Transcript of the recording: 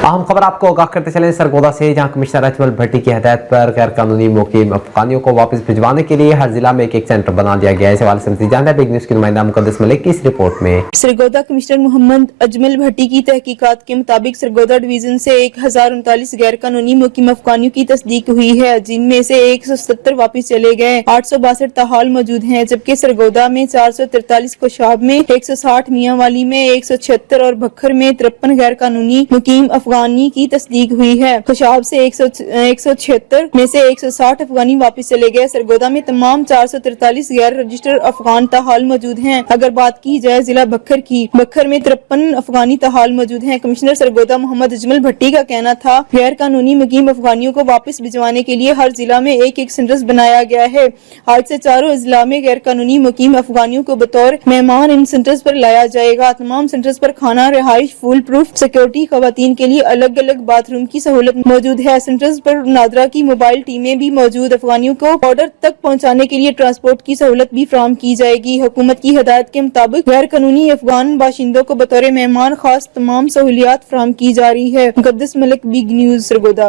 अहम खबर आपको आगाह करते चलें सरगोदा से, जहां कमिश्नर अजमल भट्टी की हदायत पर गैर कानूनी मुकीम अफगानियों को वापस भिजवाने के लिए हर जिला में एक सेंटर बना दिया गया है। इस हवाले से मज़ीद जानना है बिग न्यूज़ की नुमाइंदा मुकद्दस मलिक की इस रिपोर्ट में। सरगोदा कमिश्नर मोहम्मद अजमल भट्टी की तहकीकात के मुताबिक सरगोदा डिवीजन से 1039 गैर कानूनी मुकीम अफगानियों की तस्दीक हुई है, जिनमें से 170 वापस चले गए, 862 ताहाल मौजूद हैं, जबकि सरगोदा में 443, कोशाब में 160, मियांवाली में 176 और भक्खर में 53 गैर कानूनी मुकीम अफगानी की तस्दीक हुई है। कोशाब से 176 में से 160 अफगानी वापस चले गए। सरगोदा में तमाम 443 गैर रजिस्टर्ड अफगान ताहाल मौजूद हैं। अगर बात की जाए जिला बक्खर की, बक्खर में 53 अफगानी ताहाल मौजूद हैं। कमिश्नर सरगोदा मोहम्मद अजमल भट्टी का कहना था, गैर कानूनी मुकीम अफगानियों को वापस भिजवाने के लिए हर जिला में एक सेंटर बनाया गया है। आज से चारों जिला में गैर कानूनी मुकीम अफगानियों को बतौर मेहमान इन सेंटर्स पर लाया जाएगा। तमाम सेंटर्स पर खाना, रिहाइश, फूल प्रूफ सिक्योरिटी, खवातीन के लिए अलग अलग बाथरूम की सहूलत मौजूद है। सेंटर्स पर नादरा की मोबाइल टीमें भी मौजूद। अफगानियों को बॉर्डर तक पहुंचाने के लिए ट्रांसपोर्ट की सहूलत भी फराहम की जाएगी। हुकूमत की हदायत के मुताबिक गैर कानूनी अफगान बाशिंदों को बतौर मेहमान खास तमाम सहूलियात फराहम की जा रही है। मुकद्दस मलिक, बिग न्यूज़, सरगोदा।